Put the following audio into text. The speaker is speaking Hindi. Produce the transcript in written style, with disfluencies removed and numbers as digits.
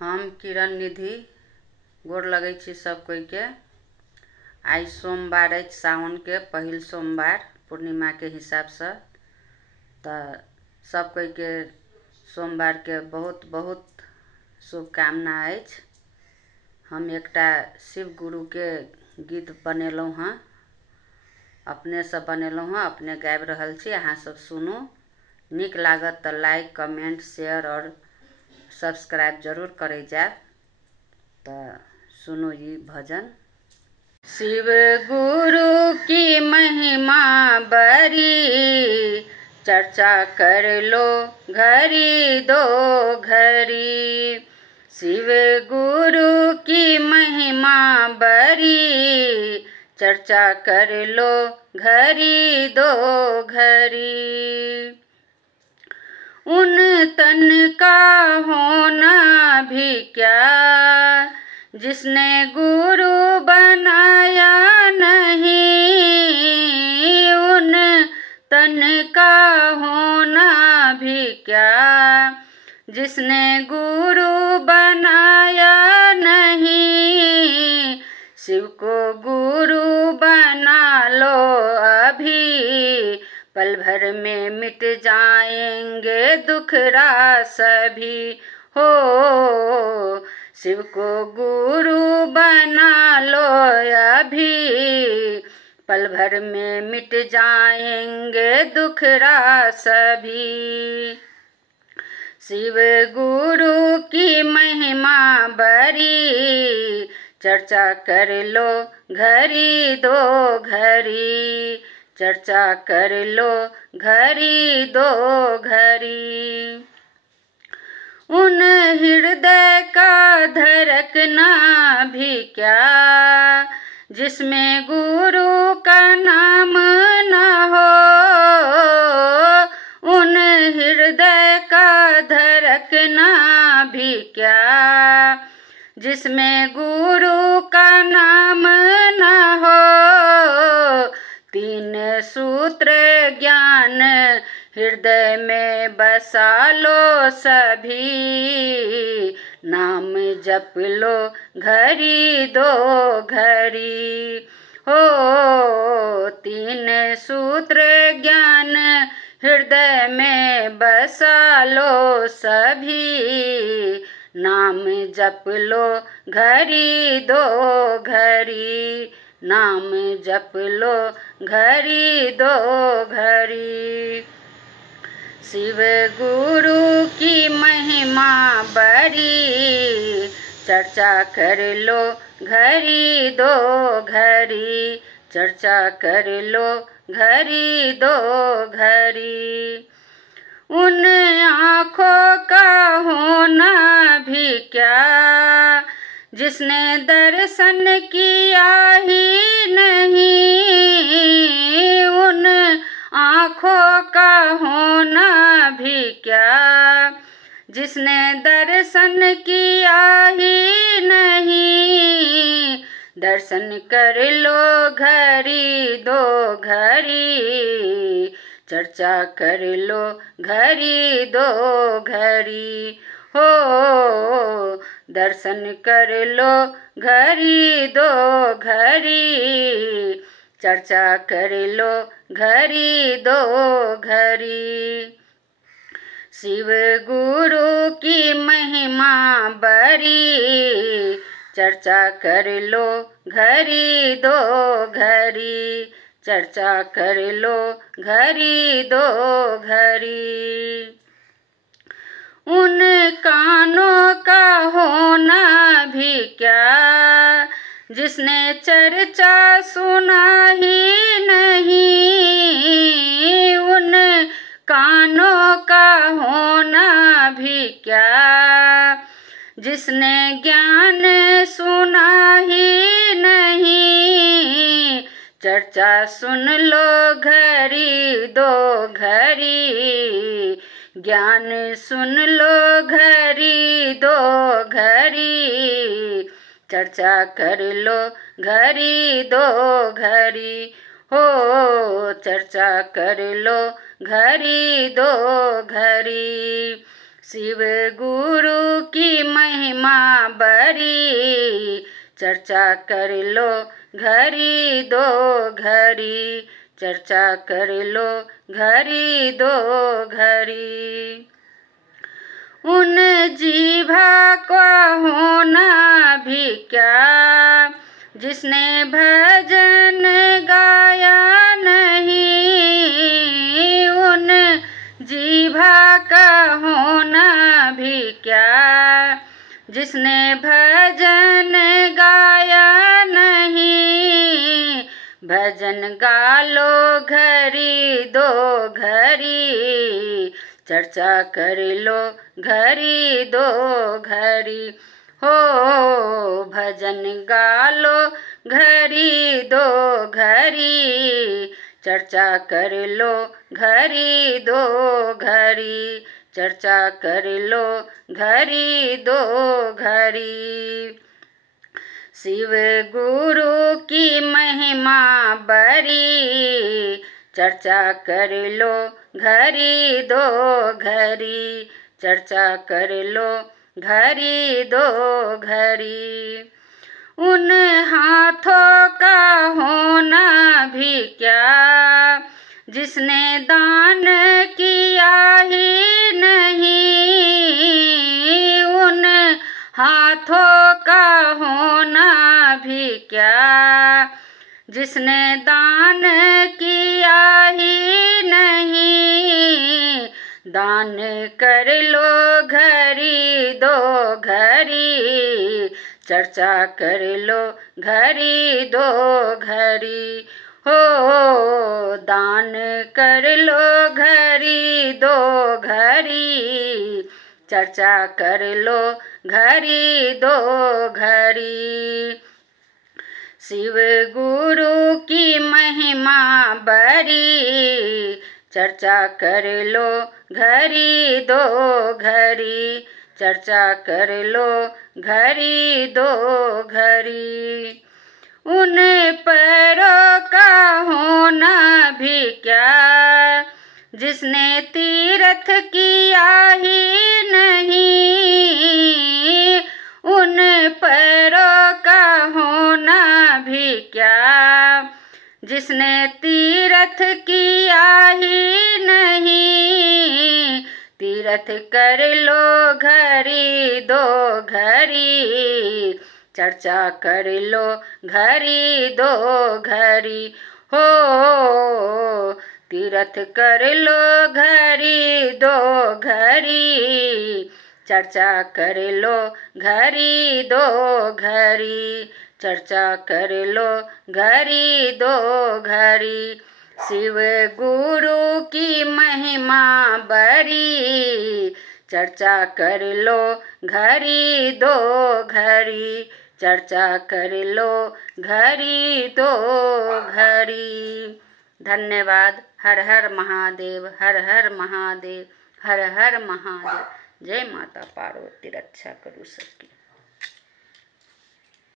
हम किरण निधि गोर लगै छी सब कोई के। आई सोमवार अछि, सावन के पहिल सोमवार पूर्णिमा के हिसाब से। तो सब कोई के सोमवार के बहुत बहुत शुभकामना अछि। हम एकटा शिव गुरु के गीत बनेलहुँ हँ, अपने से बनेलहुँ हँ, अपने गाबि रहल छी। अहाँ सब सुनू, नीक लागत तो लाइक कमेंट शेयर और सब्सक्राइब जरूर करे जाए। तो सुनो ये भजन। शिव गुरु की महिमा बड़ी, चर्चा कर लो घड़ी दो घड़ी। शिव गुरु की महिमा बड़ी, चर्चा कर लो घड़ी दो घड़ी। उन तन का होना भी क्या, जिसने गुरु बनाया नहीं। उन तन का होना भी क्या, जिसने गुरु बनाया नहीं। शिव को गुरु बना लो अभी, पल भर में मिट जाएंगे दुखरा सभी। हो शिव को गुरु बना लो अभी, पल भर में मिट जाएंगे दुखरा सभी। शिव गुरु की महिमा बड़ी, चर्चा कर लो घड़ी दो घड़ी। चर्चा कर लो घड़ी दो घड़ी। उन हृदय का धड़कना भी क्या, जिसमें गुरु का नाम न हो। उन हृदय का धड़कना भी क्या, जिसमें गुरु का नाम न हो। तीन सूत्र ज्ञान हृदय में बसा लो सभी, नाम जप लो घड़ी दो घड़ी। हो तीन सूत्र ज्ञान हृदय में बसा लो सभी, नाम जप लो घड़ी दो घड़ी। नाम जप लो घड़ी दो घड़ी। शिव गुरु की महिमा बड़ी, चर्चा कर लो घड़ी दो घड़ी। चर्चा कर लो घड़ी दो घड़ी। उन आँखों का होना भी क्या, जिसने दर्शन किया ही नहीं। उन आँखों का होना भी क्या, जिसने दर्शन किया ही नहीं। दर्शन कर लो घड़ी दो घड़ी। चर्चा कर लो घड़ी दो घड़ी। हो दर्शन कर लो घड़ी दो घड़ी। चर्चा कर लो घड़ी दो घड़ी। शिव गुरु की महिमा बड़ी, चर्चा कर लो घड़ी दो घड़ी। चर्चा कर लो घड़ी दो घड़ी। उन कानों का होना भी क्या, जिसने चर्चा सुना ही नहीं। उन कानों का होना भी क्या, जिसने ज्ञान सुना ही नहीं। चर्चा सुन लो घड़ी दो घड़ी। ज्ञान सुन लो घड़ी दो घड़ी। चर्चा कर लो घड़ी दो घड़ी। हो चर्चा कर लो घड़ी दो घड़ी। शिव गुरु की महिमा बड़ी, चर्चा कर लो घड़ी दो घड़ी, चर्चा कर लो घड़ी दो घड़ी। उन जीभा को होना भी क्या, जिसने भजन गाया नहीं। उन जीभा का होना भी क्या, जिसने भजन गाया नहीं। भजन गा लो घड़ी दो घड़ी, चर्चा कर लो घड़ी दो घड़ी। हो भजन गा लो घड़ी दो घड़ी, चर्चा कर लो घड़ी दो घड़ी, चर्चा कर लो घड़ी दो घड़ी। शिव गुरु की महिमा बड़ी, चर्चा कर लो घड़ी दो घड़ी, चर्चा कर लो घड़ी दो घड़ी। उन हाथों का होना भी क्या, जिसने दान किया ही नहीं। उन हाथों का होना भी क्या, जिसने दान किया ही नहीं। दान कर लो घड़ी दो घड़ी, चर्चा कर लो घड़ी दो घड़ी। हो दान कर लो घड़ी दो घड़ी, चर्चा कर लो घड़ी दो घड़ी। शिव गुरु की महिमा बड़ी, चर्चा कर लो घड़ी दो घड़ी, चर्चा कर लो घड़ी दो घड़ी। उन पैरों का होना भी क्या, जिसने तीर्थ किया ही नहीं। उन पैरों का होना भी क्या, जिसने तीर्थ किया ही नहीं। तीर्थ कर लो घड़ी दो घड़ी, चर्चा कर लो घड़ी दो घड़ी। हो तीर्थ कर लो घड़ी दो घड़ी, चर्चा कर लो घड़ी दो घड़ी, चर्चा कर लो घड़ी दो घड़ी। शिव गुरु की महिमा बड़ी, चर्चा कर लो घड़ी दो घड़ी, चर्चा कर लो घड़ी दो घड़ी। धन्यवाद। हर हर महादेव, हर हर महादेव, हर हर महादेव। जय माता पार्वती, रक्षा करो सबकी।